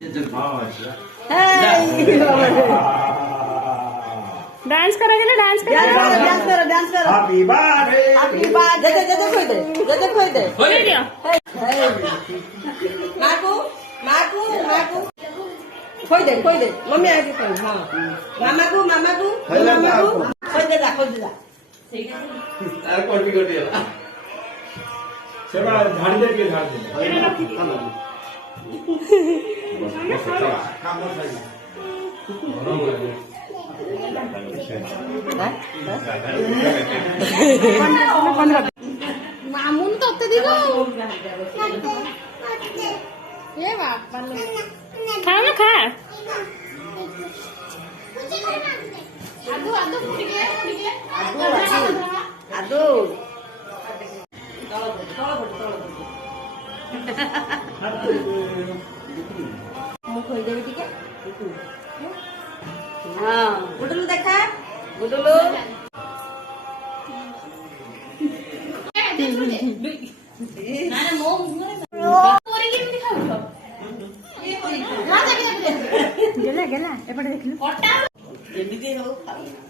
dance करा गेला dance करा डांस करो हैप्पी बर्थडे दे खोई दे खोल दियो माकू खोई दे मम्मी आके खोई हां मामा को खोई दे আর কোটি কোটি হলো সেবা ঝাড়ি দে কে ঝাড় দে মামুন তো তে দিগো এ বাবা খা না খা আদু ফুটি গে আদু मुख खोई देवी ठीक है हाँ गुडलू देखा गुडलू गेला गेला एपटे देखलु एमती हो